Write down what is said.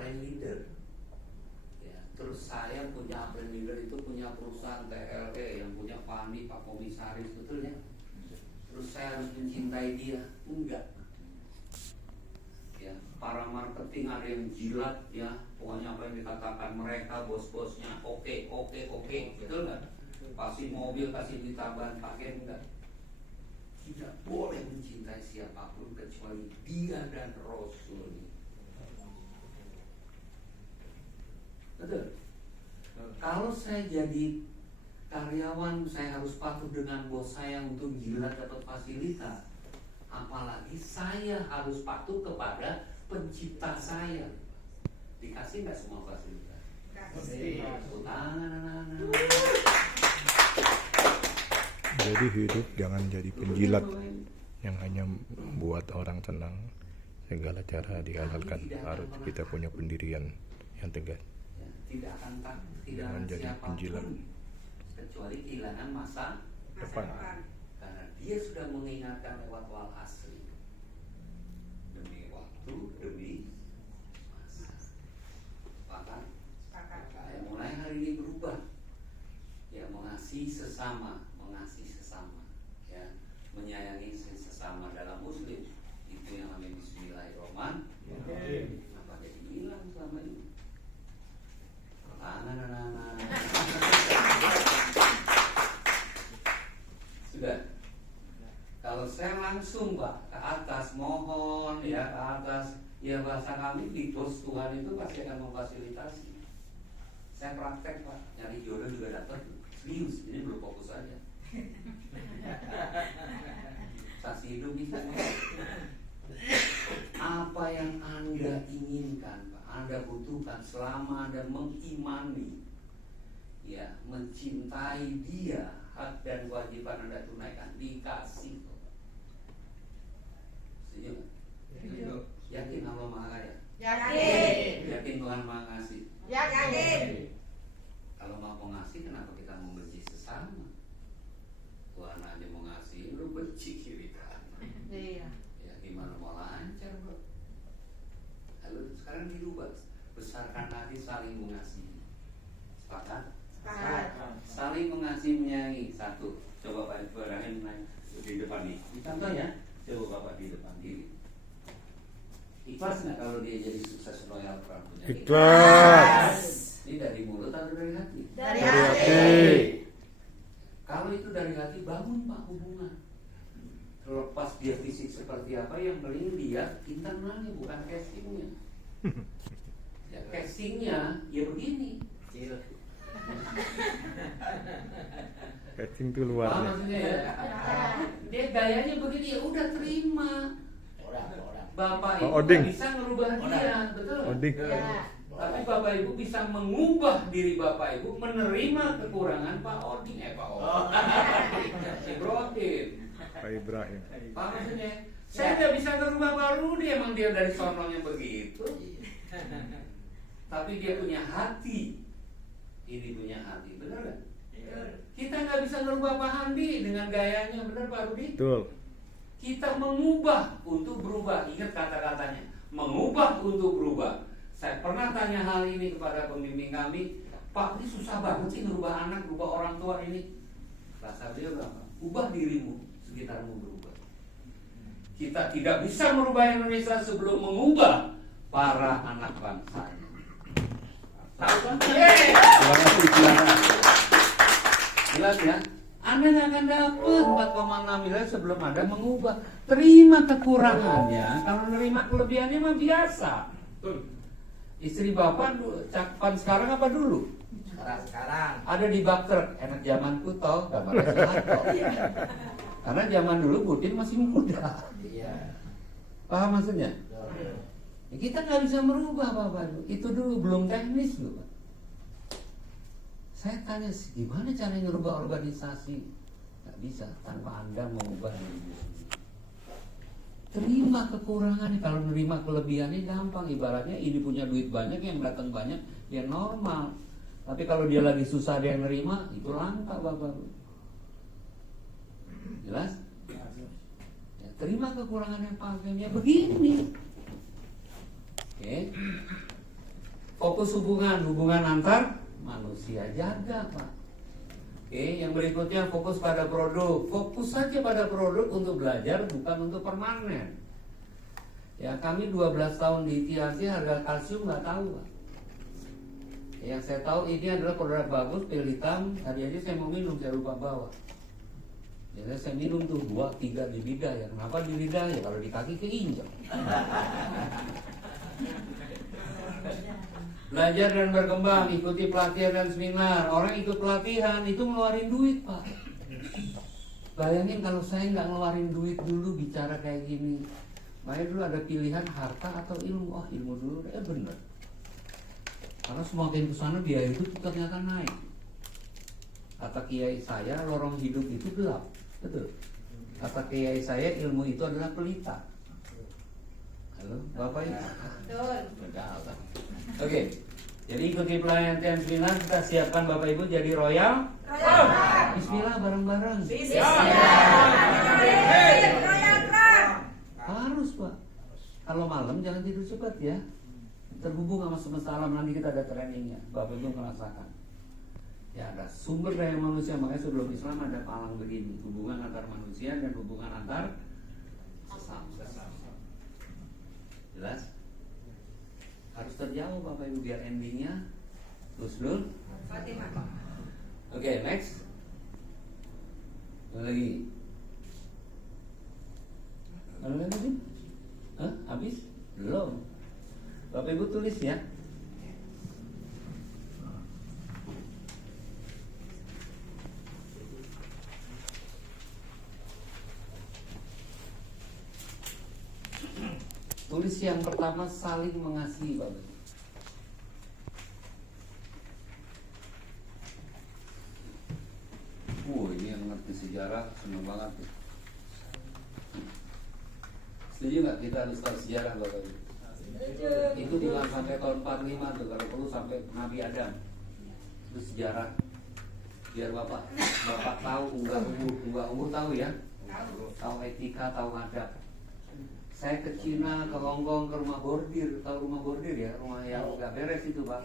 upline leader. Ya, terus saya punya upline leader itu punya perusahaan TLE yang punya Fandi, Pak Komisaris, betul ya? Terus saya harus mencintai dia? Enggak. Ya, para marketing ada yang jilat ya, pokoknya apa yang dikatakan mereka bos-bosnya oke, betul nggak? Kasih mobil, kasih duit tambahan, pakai enggak? Tidak boleh mencintai siapapun kecuali dia dan Rasul. Betul. Kalau saya jadi karyawan, saya harus patuh dengan bos saya untuk jilat dapat fasilitas. Apalagi saya harus patuh kepada pencipta saya. Dikasih nggak semua fasilitas? Kasih. Jadi hidup jangan jadi penjilat yang hanya buat orang tenang. Segala cara dihalalkan. Harus kita punya pendirian yang tegas. Tidak akan Jangan jadi penjilat kecuali kehilangan masa depan. Karena dia sudah mengingatkan lewat wal asri, demi waktu, demi masa. Sepakat? Ya, mulai hari ini berubah. Ya, mengasihi sesama, ya, menyayangi sesama dalam Muslim. Itu yang namanya Bismillahirrahmanirrahim. Apa yang dibilang selama ini? Sudah. Kalau saya langsung Pak ke atas mohon ya, ke atas ya, bahasa kami di pos Tuhan itu pasti akan memfasilitasi. Saya praktek Pak, nyari jodoh juga dapat. Serius, ini belum fokus aja. Saksi hidup bisa. Apa yang Anda inginkan Pak, Anda butuhkan selama Anda mengimani, ya, mencintai dia, hak dan kewajiban Anda tunaikan, dikasih. Setuju? Yakin Allah Maha Kaya? Yakin. Yakin Tuhan Maha Ngasih? Yakin. Kalau mau ngasih, kenapa kita membenci sesama? Tuhan aja mau ngasih, lu benci kiri kanan. Iya. Ya gimana mau lancar bro? Lalu sekarang dirubah, besarkan hati saling mengasihi. Sepakat? Sepakat. Saling mengasihi menyayangi. Satu. Coba Pak Ibrahim naik di depan nih. Contoh ya. Coba Bapak di depan diri. Ikhlas nggak kalau dia jadi sukses royal crown punya? Ikhlas. Ini dari mulut atau dari hati? Dari Dari hati. hati. Kalau itu dari hati, bangun Pak hubungan. Terlepas dia fisik seperti apa, yang penting dia internalnya, bukan casingnya. Ya casingnya ya begini. Casing itu Paham luarnya. maksudnya ya? Dia gayanya begini, ya udah terima. Bapak Pak Ibu Oding. nggak bisa merubah dia, betul nggak? Oding. Ya. Tapi Bapak Ibu bisa mengubah diri Bapak Ibu menerima kekurangan Pak Oding, Pak Oding, Ibrahim. Pak Ibrahim. Paham maksudnya? Saya nggak bisa merubah Pak Rudi, emang dia dari sononya begitu. Tapi dia punya hati. Ini punya hati, benar nggak? Kita nggak bisa merubah Pak Handi dengan gayanya, benar Pak Rudi? Betul. Kita mengubah untuk berubah. Ingat kata-katanya, mengubah untuk berubah. Saya pernah tanya hal ini kepada pembimbing kami, Pak, ini susah banget sih merubah anak, merubah orang tua ini. Rasa beliau berapa? Ubah dirimu, sekitarmu berubah. Kita tidak bisa merubah Indonesia sebelum mengubah para anak bangsa. Tahu kan? Terima kasih, silakan. Jelas ya? Anda nggak akan dapat 4,6 miliar sebelum Anda mengubah. Terima kekurangannya. Kalau nerima kelebihannya mah biasa. Istri Bapak cakupan sekarang apa dulu? Sekarang. Ada di bak truk. Enak zamanku toh, gambarnya Soeharto. Karena zaman dulu Budin masih muda. Iya. Paham maksudnya? Ya, kita nggak bisa merubah Bapak. Itu dulu belum teknis loh Pak. Saya tanya, gimana cara ngerubah organisasi? Nggak bisa tanpa Anda mengubah diri sendiri. Terima kekurangannya. Kalau nerima kelebihannya gampang. Ibaratnya ini punya duit banyak, yang datang banyak, ya normal. Tapi kalau dia lagi susah dia yang nerima, itu langka Bapak. Jelas? Ya, terima kekurangannya Pak Gem, ya begini. Oke. Fokus hubungan antar manusia, jaga Pak. Oke, yang berikutnya fokus pada produk. Fokus saja pada produk untuk belajar, bukan untuk permanen. Ya, kami 12 tahun di ITIAC harga kalsium nggak tahu Pak. Yang saya tahu ini adalah produk bagus, pil hitam. Tadi aja saya mau minum, saya lupa bawa. Jadi saya minum tuh 2-3 di lidah ya. Kenapa di lidah ya? Kalau di kaki keinjak. Belajar dan berkembang, ikuti pelatihan dan seminar. Orang ikut pelatihan itu ngeluarin duit Pak. Bayangin kalau saya nggak ngeluarin duit dulu bicara kayak gini. Makanya dulu ada pilihan harta atau ilmu. Oh ilmu dulu, bener. Karena semakin kesana biaya itu ternyata naik. Kata kiai saya, lorong hidup itu gelap. Betul. Kata kiai saya, ilmu itu adalah pelita. Halo, Bapak Ibu. Betul. Oke. Jadi ikuti pelatihan seminar, kita siapkan Bapak Ibu jadi royal. Bismillah bareng-bareng. Harus Pak. Kalau malam jangan tidur cepat ya. Terhubung sama semesta alam, nanti kita ada trainingnya. Bapak Ibu merasakan. Ya ada sumber daya manusia, makanya sebelum Islam ada palang begini, hubungan antar manusia dan hubungan antar sesama. Jelas? Harus terjauh Bapak Ibu biar endingnya husnul Fatimah. Oke, next. Ada lagi? Ada lagi? Hah? Habis? Belum. Bapak Ibu tulis ya. Tulis yang pertama, saling mengasihi Bapak. Ini yang ngerti sejarah seneng banget. Setuju nggak kita harus tahu sejarah Bapak? Itu jangan sampai tahun 45 tuh, kalau perlu sampai Nabi Adam. Itu sejarah. Biar Bapak tahu unggah umur tahu ya. Tahu etika, tahu adab. Saya ke Cina, ke Hongkong, ke rumah bordir. Tahu rumah bordir ya? Rumah yang nggak beres itu Pak.